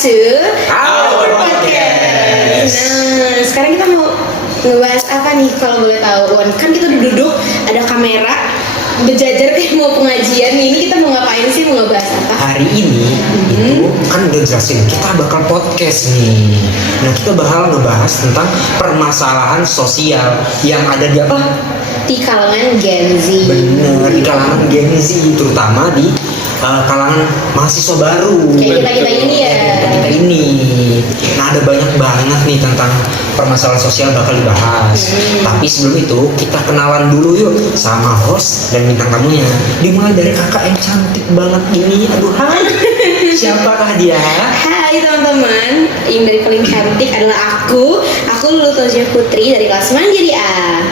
to our podcast. Nah, sekarang kita mau ngebahas apa nih kalau boleh tahu, Wan? Kan kita duduk ada kamera berjajar kayak mau pengajian. Ini kita mau ngapain sih? Mau ngebahas apa? Hari ini itu kan udah jelasin kita bakal podcast nih. Nah, kita bakal ngebahas tentang permasalahan sosial yang ada di apa? Di kalangan Gen Z. Bener, di kalangan Gen Z, terutama di kalangan mahasiswa baru. Kayak kita ini ya. Kita ini. Nah, ada banyak banget nih tentang permasalahan sosial bakal dibahas. Tapi sebelum itu kita kenalan dulu yuk sama host dan bintang tamunya. Dimulai dari kakak yang cantik banget ini. Aduh, hai. Siapakah dia? Hai teman-teman, yang dari paling cantik adalah aku Lulu Tozia Putri dari kelas Mandiri A.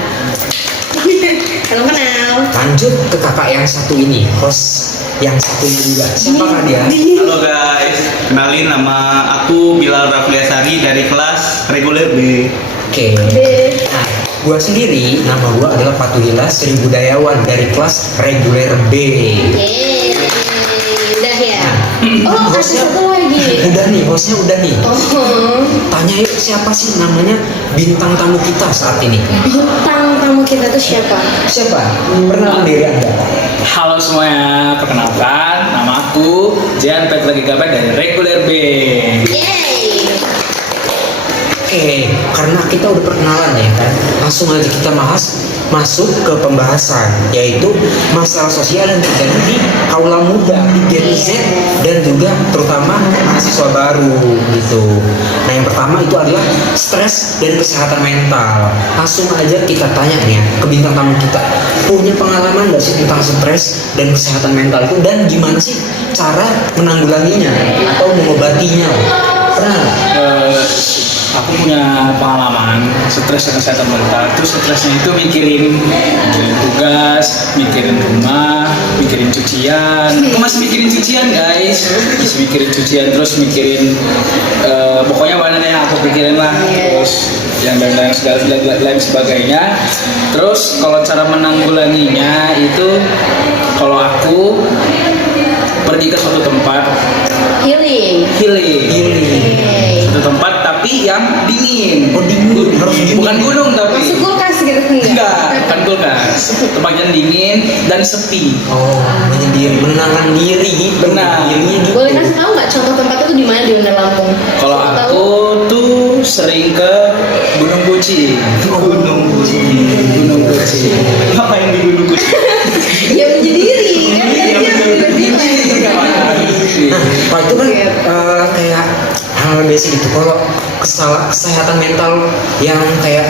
Salam kenal. Lanjut ke kakak yang satu ini, host yang satunya juga. Siapakah dia? Halo guys, kenalin nama aku Bilal Rafliasari dari kelas reguler B. Oke. Nah, gua sendiri, nama gua adalah Fatuhillah Sri Budayawan dari kelas reguler B. Yeay, udah ya. Nah, Oh, ada hostnya satu lagi. udah nih, hostnya udah nih. Oh, Tanya yuk siapa sih namanya bintang tamu kita saat ini? bintang tamu kita tuh siapa? Siapa? Perkenalkan diri Anda. Halo semuanya, perkenalkan nama aku Jian Petra Gigabat dari reguler B. Yeay. Oke, karena kita udah perkenalan ya kan, langsung aja kita masuk ke pembahasan, yaitu masalah sosial yang terjadi di kaula muda, di Gen Z, dan juga terutama mahasiswa baru gitu. Nah, yang pertama itu adalah stres dan kesehatan mental. Langsung aja kita tanya nih ya, ke bintang tamu kita, punya pengalaman nggak sih tentang stres dan kesehatan mental itu, dan gimana sih cara menanggulanginya atau mengobatinya? Pernah nggak? Aku punya pengalaman stres dan kesehatan mental. Itu stresnya itu mikirin tugas, mikirin rumah, mikirin cucian. Aku masih mikirin cucian guys, masih mikirin cucian, terus mikirin pokoknya banyak yang aku pikirin lah. Terus yang lain sebagainya. Terus kalau cara menanggulanginya itu, kalau aku pergi ke suatu tempat Healing. Suatu tempat tapi yang dingin. Oh, dingin, harus dingin. Bukan gunung tapi Masuk kulkas gitu enggak, bukan kulkas. Tempat yang dingin dan sepi. Oh, menyendiri, menenangkan diri. Benar. Dirinya gitu. Boleh kasih tahu nggak contoh tempatnya tuh di mana di Bandar Lampung? Kalau aku tuh sering ke Gunung Kucing. Gunung Kucing. Apa yang di Gunung Kucing? Ya menyendiri kan Iya, dia Nah, Pak, itu kan kayak hal basic gitu. Kalau kesehatan mental yang kayak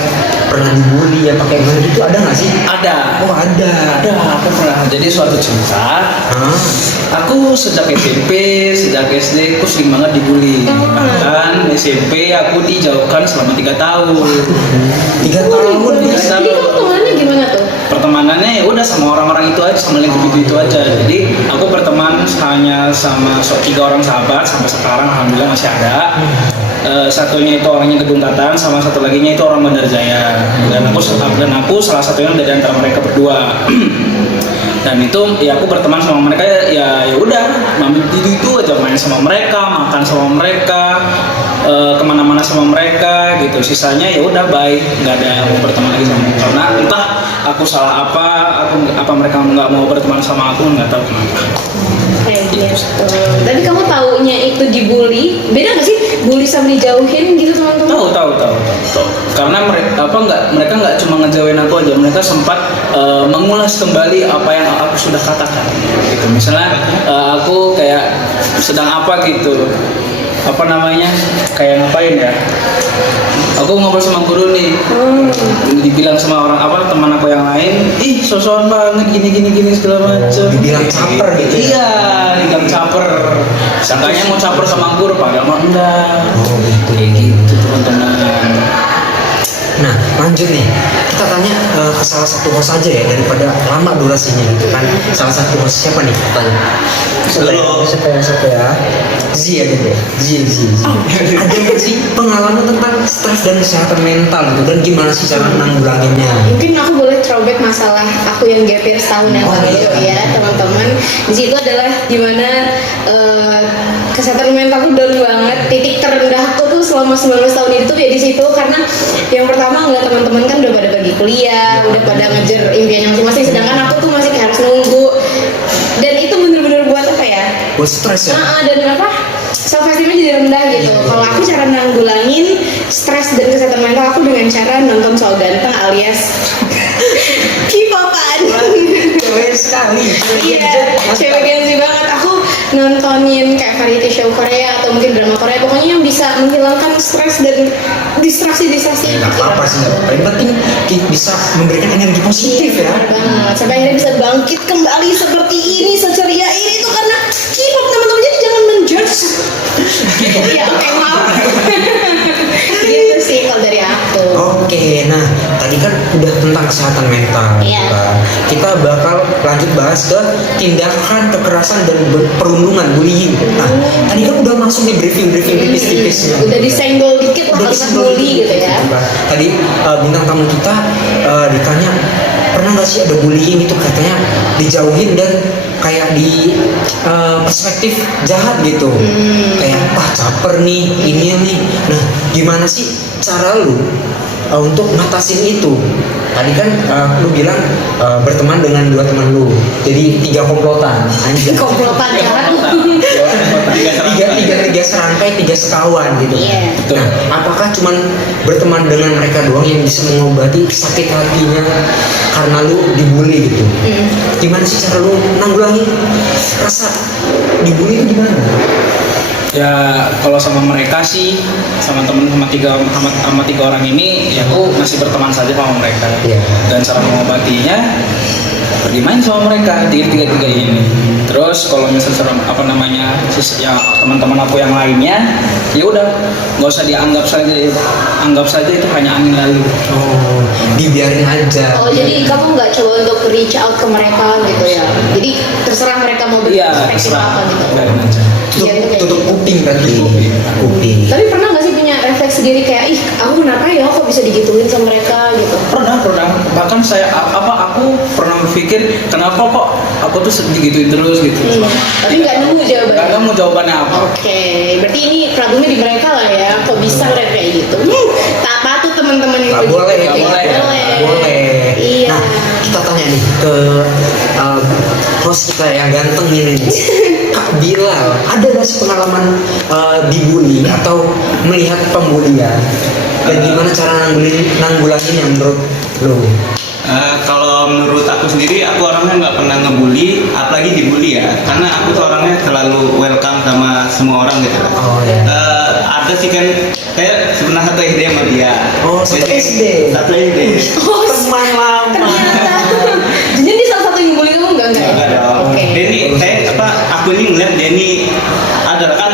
pernah dibully ya pakai gimana gitu, ada nggak sih? Ada. Oh, ada. Aku pernah. Jadi suatu cerita, aku sejak SMP, sejak SD, aku sering banget dibully. Bahkan SMP aku dijauhkan selama 3 tahun. 3 tahun. Tiga Jadi tahun. kamu temannya gimana tuh? Pertemanannya ya udah sama orang-orang itu aja, sama lingkup itu aja. Jadi aku berteman hanya sama 3 orang sahabat sampai sekarang, alhamdulillah masih ada. Satunya itu orangnya Gedung Tatan, sama satu laginya itu orang Bandar Jaya. Dan aku salah satunya dari antara mereka berdua. Dan itu ya aku berteman sama mereka ya udah itu aja, main sama mereka, makan sama mereka, kemana-mana sama mereka gitu. Sisanya ya udah baik, nggak ada mau berteman lagi sama mereka. Karena entah aku salah apa mereka nggak mau berteman sama aku, nggak tahu kenapa. Kayak gitu. Tapi kamu taunya itu dibully, beda nggak sih bully sama dijauhin gitu teman-teman? Tahu. Karena mereka nggak cuma ngejauhin aku aja, mereka sempat mengulas kembali apa yang aku sudah katakan. Gitu. Misalnya aku kayak sedang apa gitu, apa namanya, kayak ngapain ya? Aku ngobrol sama guru nih, dibilang sama teman aku yang lain, ih sosokan banget gini segala macam. Dibilang caper gitu ya? Iya, dibilang caper. Sangkanya mau caper sama guru, padahal mah enggak. Oh, gitu. Kayak gitu teman-teman. Nah, lanjut nih. Kita tanya ke salah satu host aja ya, daripada lama durasinya gitu kan. Salah satu host siapa nih? Tanya. Halo. Siapa ya? Zi aja deh. Zi. Ada nggak sih pengalaman tentang stres dan kesehatan mental gitu, dan gimana sih cara menanggulanginya? Mungkin aku boleh throwback masalah aku yang gap year setahun yang lalu ya teman-teman. Di situ adalah dimana kesehatan mentalku down banget. Titik terendahku tuh selama 19 tahun itu ya di situ, karena yang pertama nggak, teman-teman kan udah pada pergi kuliah, udah pada ngejar impiannya masing-masing, sedangkan aku tuh masih kayak harus nunggu. Dan itu bener-bener buat apa ya? Buat stres ya. Dan apa? Self esteemnya jadi rendah gitu. Kalau aku cara nanggulangin stres dan kesehatan mental aku dengan cara nonton Soal Ganteng alias K-popan. Cewek sekali. Iya, cewek Gen Z banget. Aku nontonin kayak variety show Korea atau mungkin drama Korea, pokoknya yang bisa menghilangkan stres dan distraksi-distraksi. Nggak apa-apa sih, nggak apa-apa. Yang penting bisa memberikan energi positif ya. Bener banget. Sampai akhirnya bisa bangkit kembali seperti ini, seceria ini tuh karena K-pop, teman-teman. Jadi jangan menjudge. Ya oke, maaf. Gitu sih kalau dari aku. Oke, nah tadi kan udah tentang kesehatan mental. Iya. Pak. Kita bakal lanjut bahas ke tindakan kekerasan dan perundungan, bullying. Nah, tadi kan udah masuk nih briefing tipis-tipis. Udah disenggol dikit lah Udah kalimat disenggol bully dikit, gitu ya. Pak. Tadi bintang tamu kita ditanya pernah nggak sih ada bullying itu, katanya dijauhin dan kayak di perspektif jahat gitu, kayak wah caper nih ini nih. Nah gimana sih cara lu untuk ngatasin itu? Tadi kan lu bilang berteman dengan 2 teman lu, jadi 3 komplotan anjir. Komplotan jahat. tiga serangkai, 3 sekawan gitu. Iya. Nah, apakah cuman berteman dengan mereka doang yang bisa mengobati sakit hatinya karena lu dibully gitu? Gimana sih cara lu nanggulangi rasa dibully itu gimana? Ya kalau sama mereka sih, sama temen sama tiga orang ini, ya aku masih berteman saja sama mereka. Iya. Dan cara mengobatinya pergi main sama mereka tiga ini. Terus kalau misalnya ya teman-teman aku yang lainnya, ya udah nggak usah dianggap saja, anggap saja itu hanya angin lalu. Oh, dibiarin aja. Oh, jadi kamu nggak coba untuk reach out ke mereka gitu ya? Jadi terserah mereka mau Iya, berperspektif terserah. apa gitu. Biarin aja. Tutup kuping berarti. Kuping. Tapi pernah nggak sih punya refleks sendiri kayak, ih aku kenapa ya kok bisa digituin sama mereka gitu? Pernah. Bahkan aku pernah berpikir kenapa kok aku tuh digituin terus gitu. Tapi nggak nemu jawabannya. Gak mau jawabannya apa. Oke, berarti ini problemnya di mereka lah ya. Kok bisa ngeliat kayak gitu? Tak patut teman-teman yang Nggak begitu. boleh, nggak boleh. Nggak boleh. Iya. Nah, kita tanya nih ke host kita yang ganteng ini nih. Kak Bilal, ada nggak sih pengalaman dibully atau melihat pembulian? Dan gimana cara nanggulanginnya menurut lo? Kalau menurut aku sendiri, aku orangnya nggak pernah ngebully, apalagi dibully ya. Karena aku tuh orangnya terlalu welcome sama semua orang gitu. Oh ya. Ada sih kan, kayak pernah satu SD sama dia. Oh, satu Jadi, SD. Satu SD. Oh, Teman lama. ternyata. Jadi dia salah satu yang bully kamu enggak ya? Enggak dong. Oke. Denny, aku ini ngeliat Denny ada kan,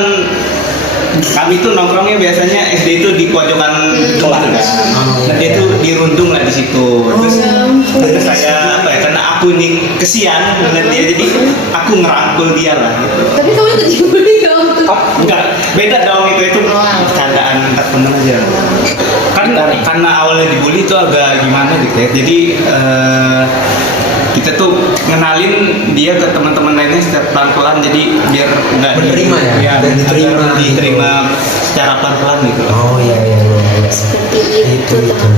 kami tuh nongkrongnya biasanya SD itu di pojokan kelas kan. Nah, dia tuh dirundung lah di situ. Terus saya karena aku ini kesian ngeliat dia, jadi aku ngerangkul dia lah gitu. Tapi kamu ikut dibully gak waktu? Enggak, beda dong itu candaan tak benar aja. Karena awalnya dibully itu agak gimana gitu ya. Jadi kita tuh ngenalin dia ke teman-teman lainnya secara pelan-pelan, jadi biar nggak Menerima ya? Dan diterima secara pelan-pelan gitu. Oh iya. Seperti itu. Itu.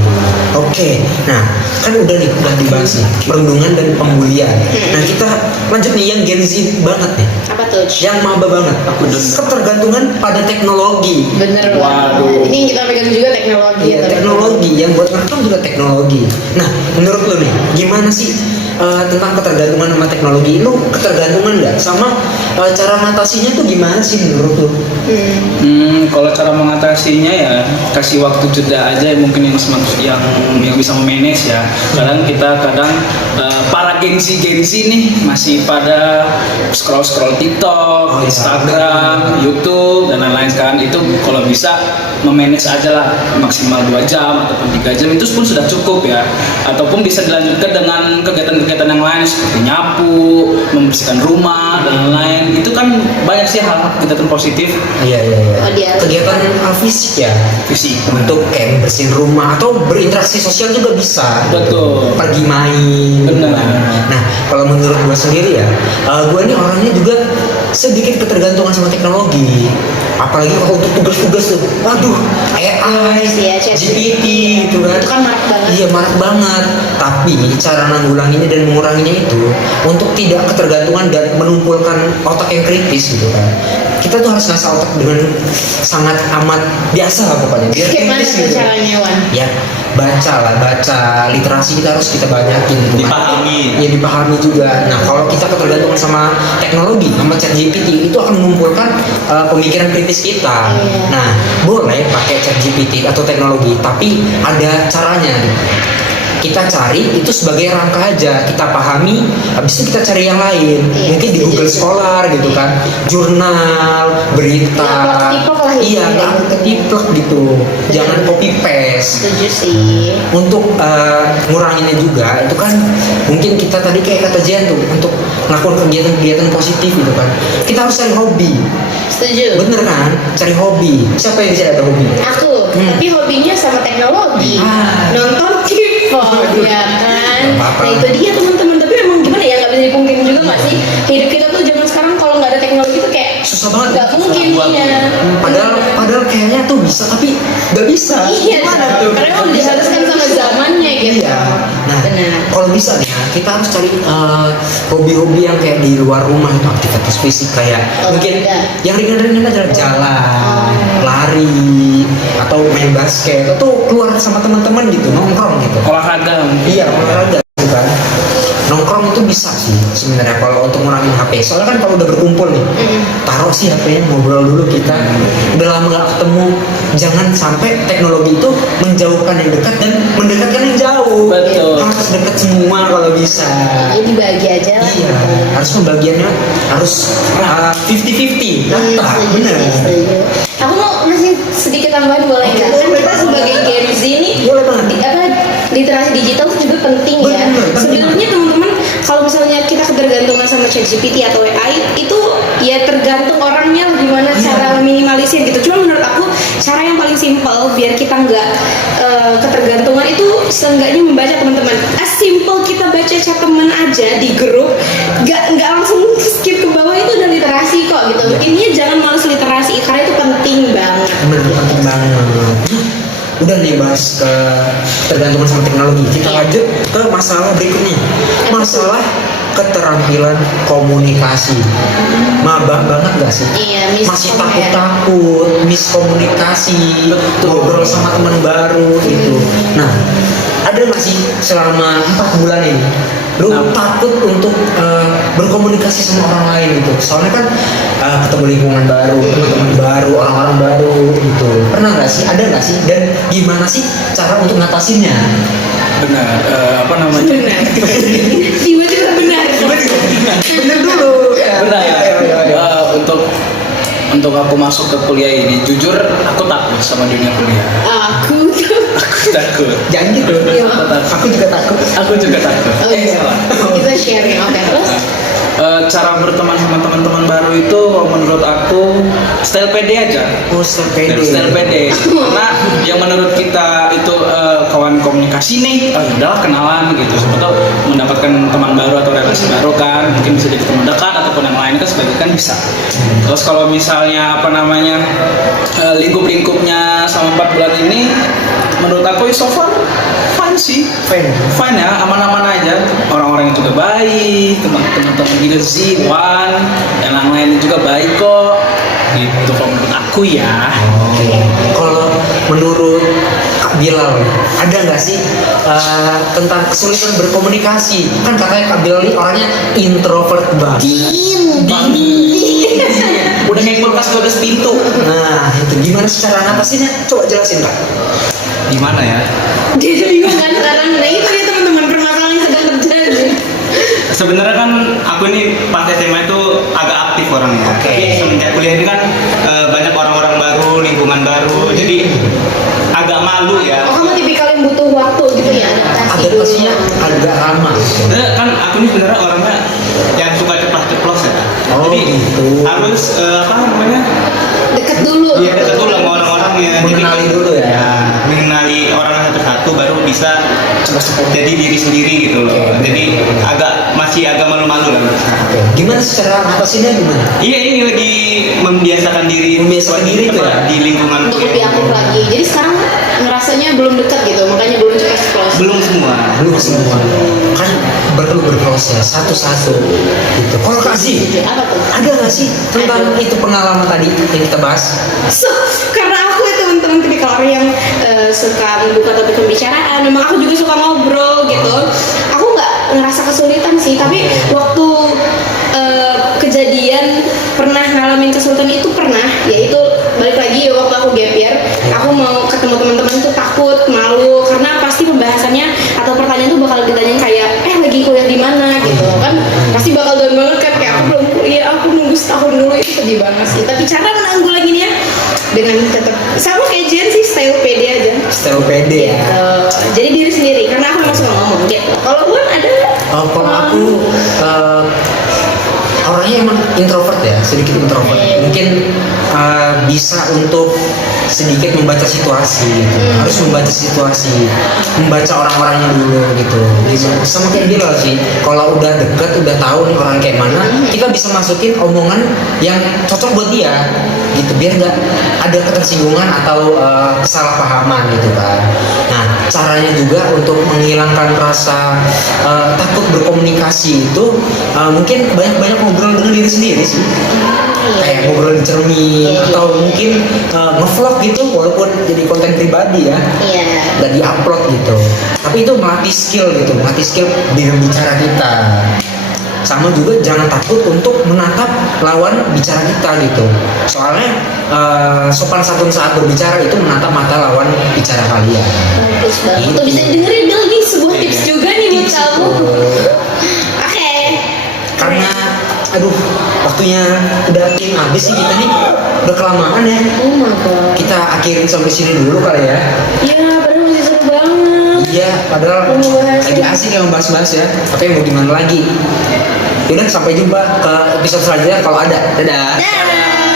Oke, nah kan udah dibahas nih perundungan dan pembulian. Nah kita lanjut nih yang Gen Z banget nih, Apa tuh? yang maba banget. Ketergantungan pada teknologi. Bener Waduh. banget. Ini yang kita pegang juga teknologi. Iya, atau teknologi yang buat ngerekam juga teknologi. Nah, menurut lo nih, gimana sih tentang ketergantungan sama teknologi? Lo ketergantungan nggak? Sama cara mengatasinya tuh gimana sih menurut lo? Kalau cara mengatasinya ya kasih waktu jeda aja, mungkin yang bisa memanage ya. Kadang para gengsi nih masih pada scroll TikTok, Instagram, YouTube dan lain-lain. Sekarang itu kalau bisa memanage aja lah, maksimal 2 jam ataupun 3 jam itu pun sudah cukup ya. Ataupun bisa dilanjutkan dengan kegiatan-kegiatan yang lain seperti nyapu, membersihkan rumah dan lain-lain. Itu kan banyak sih hal kegiatan positif Iya. Oh, dia. Kegiatan fisik ya, fisik. untuk kayak bersihin rumah atau berinteraksi sosial juga bisa. Betul. Pergi main. Benar. Nah, kalau menurut gue sendiri ya, gue ini orangnya juga sedikit ketergantungan sama teknologi. Apalagi kalau untuk tugas-tugas tuh, waduh, AI, Iya, GPT gitu kan. Itu kan marak banget. Iya, marak banget. Tapi cara nanggulanginya dan menguranginya itu untuk tidak ketergantungan dan menumpulkan otak yang kritis gitu kan. Kita tuh harus ngasah otak dengan sangat amat biasa lah pokoknya. Biar Gimana kritis tuh gitu. caranya, Wan? Ya, baca literasi kita harus kita banyakin gitu kan. Dipahami. Ya dipahami juga. Nah kalau kita ketergantungan sama teknologi, sama ChatGPT itu akan mengumpulkan pemikiran kritis kita. Iya. Nah boleh pakai ChatGPT atau teknologi, tapi ada caranya. Kita cari itu sebagai rangka aja, kita pahami, habis itu kita cari yang lain. Iya, Mungkin di Google Scholar gitu kan, jurnal, berita. Nggak plek-tiplek lah Iya, gitu. nggak plek-tiplek gitu. Jangan copy paste. Setuju sih. Untuk nguranginnya juga itu kan mungkin kita tadi kayak kata Jen tuh untuk melakukan kegiatan-kegiatan positif gitu kan, kita harus cari hobi. Setuju. Bener kan, cari hobi. Siapa yang bisa ada hobi? Aku, tapi hobinya sama teknologi. Ah. Nonton K-pop, ya kan? Nggak apa-apa. Nah itu dia teman-teman. Tapi memang gimana ya, nggak bisa dipungkiri juga nggak sih? Hidup kita tuh zaman sekarang kalau nggak ada teknologi tuh kayak Susah banget. nggak mungkin ya. Padahal kayaknya tuh bisa tapi nggak bisa. Iya, Gimana tuh? karena memang diharuskan sama zamannya gitu. Iya. Nah, Benar. kalau bisa nih, kita harus cari hobi-hobi yang kayak di luar rumah itu aktivitas fisik kayak mungkin Olahraga. yang ringan-ringan aja jalan, lari, atau main basket, atau keluar sama teman-teman gitu, nongkrong gitu. Olahraga. Iya, olahraga gitu kan. Nongkrong itu bisa sih sebenarnya kalau untuk ngurangin HP. Soalnya kan kalau udah berkumpul nih, taruh sih HP-nya, ngobrol dulu kita. Udah lama gak ketemu, jangan sampai teknologi itu menjauhkan yang dekat dan mendekatkan yang jauh. Betul. Harus dekat semua kalau bisa. Jadi dibagi aja lah. Iya, harus pembagiannya harus 50-50. Rata, bener. Setuju. Aku mau ngasih sedikit tambahan boleh nggak? Kan kita sebagai Gen Z nih, Boleh banget. literasi digital itu juga penting ya. Bener, penting. Sebenarnya teman-teman kalau misalnya kita ketergantungan sama ChatGPT atau AI itu ya tergantung orangnya gimana cara meminimalisir gitu. Cuma menurut aku cara yang paling simpel biar kita nggak ketergantungan itu seenggaknya membaca teman-teman. As simple kita baca chat teman aja di grup, nggak langsung skip ke bawah itu udah literasi kok gitu. Intinya jangan males literasi karena itu penting banget. Bener, penting banget. Udah nih bahas ke tergantungan sama teknologi. Kita lanjut ke masalah berikutnya. Masalah keterampilan komunikasi. Mabah banget gak sih? Iya, Masih miskom ya. takut-takut, miskomunikasi, ngobrol sama teman baru gitu. Nah, ada gak sih selama 4 bulan ini lu takut untuk berkomunikasi sama orang lain gitu? Soalnya kan ketemu lingkungan baru, teman-teman baru, orang-orang baru gitu. Pernah nggak sih? Ada nggak sih? Dan gimana sih cara untuk ngatasinnya? Benar. Apa namanya? Benar. Tiba-tiba benar. Bener dulu. Benar. Ya, ya, ya, ya. Untuk aku masuk ke kuliah ini, jujur aku takut sama dunia kuliah. Aku tuh. Aku takut. Jangan gitu. Iya. Aku juga takut. Aku juga takut. Oh, iya. Salah. Kita sharing, oke terus? Cara berteman sama teman-teman baru itu kalau menurut aku style pede aja. Oh, sepede. Style pede. Karena yang menurut kita itu kawan komunikasi nih, oh udahlah kenalan gitu. Siapa tahu mendapatkan teman baru atau relasi baru kan, mungkin bisa jadi teman dekat ataupun yang lain kan sebagai kan bisa. Terus kalau misalnya apa namanya lingkup-lingkupnya sama 4 bulan ini, menurut aku so far fine sih. Fine ya, aman-aman aja. Orang-orang juga baik, teman-teman juga sih, Wan, dan yang lain juga baik kok. Gitu kalau menurut aku ya. Oke. Kalau menurut Kak Bilal, ada nggak sih tentang kesulitan berkomunikasi? Kan katanya Kak Bilal ini orangnya introvert banget. Udah kayak kulkas 12 pintu. Nah, itu gimana sih cara ngatasinnya? Coba jelasin Kak. Gimana ya? Dia tuh bingung kan sekarang. Nah itu dia teman-teman permasalahan yang sedang terjadi. Sebenarnya kan aku ini pas SMA itu agak aktif orangnya. Oke. Tapi semenjak kuliah ini kan banyak orang-orang baru, lingkungan baru, jadi agak malu ya. Oh kamu tipikal yang butuh waktu gitu ya adaptasi. Adaptasinya agak lama. Sebenarnya kan aku ini sebenarnya orangnya yang suka ceplos-ceplos ya. Oh, Jadi gitu. harus apa namanya? Deket dulu. Iya dekat dulu sama orang-orangnya. Jadi, Mengenali dulu ya. mengenali orang satu-satu baru bisa jadi diri sendiri gitu loh. Jadi masih agak malu-malu lah. Oke. Gimana secara ngatasinnya gimana? Iya, ini lagi membiasakan diri Itu ya? di lingkungan Untuk lebih akur lagi. Jadi sekarang ngerasanya belum dekat gitu, makanya belum cepat close. belum semua. Belum semua kan berproses satu-satu gitu. Kalau kasih Apa tuh? ada nggak sih tentang itu pengalaman tadi yang kita bahas? So, karena aku ya teman-teman tipikal orang yang suka membuka topik pembicaraan, memang aku juga suka ngobrol gitu. Aku nggak ngerasa kesulitan sih, tapi waktu kejadian pernah ngalamin kesulitan itu pernah, yaitu balik lagi waktu aku gap year, aku mau ketemu teman-teman tuh takut, malu, karena pasti pembahasannya atau pertanyaan tuh bakal ditanyain kayak lagi kuliah di mana gitu kan, pasti bakal down banget kan, kayak aku belum kuliah, aku nunggu setahun dulu, itu sedih banget sih. Tapi cara menanggulanginya dengan tetap sama kayak Jen sih, style pede aja. Style pede ya. Jadi diri sendiri, karena aku memang suka ngomong gitu. Kalau Wan ada? Kalau aku orangnya emang introvert ya, sedikit introvert. Mungkin bisa untuk sedikit membaca situasi gitu. Harus membaca situasi, membaca orang-orangnya dulu gitu. Sama kayak Bilal sih, kalau udah deket, udah tahu nih orang kayak mana, kita bisa masukin omongan yang cocok buat dia gitu, biar nggak ada ketersinggungan atau kesalahpahaman gitu kan. Nah, caranya juga untuk menghilangkan rasa takut berkomunikasi itu mungkin banyak-banyak ngobrol dengan diri sendiri sih, kayak ngobrol di cermin atau mungkin ngevlog gitu, walaupun jadi konten pribadi ya, dan diupload gitu. Tapi itu melatih skill gitu, melatih skill berbicara kita. Sama juga jangan takut untuk menatap lawan bicara kita gitu. Soalnya sopan santun saat berbicara itu menatap mata lawan bicara kalian. Bagus banget. Gitu. Tuh bisa dengerin Bill nih, sebuah tips juga nih buat Tips kamu. itu. Oke. Karena aduh, waktunya udah habis sih kita nih, udah kelamaan ya. Oh my god. Kita akhirin sampai sini dulu kali ya. Iya, padahal masih seru banget. Iya, padahal Membahas. lagi asik ya membahas-bahas ya. Oke, mau gimana lagi? Yaudah, sampai jumpa ke episode selanjutnya kalau ada. Dadah. Dah.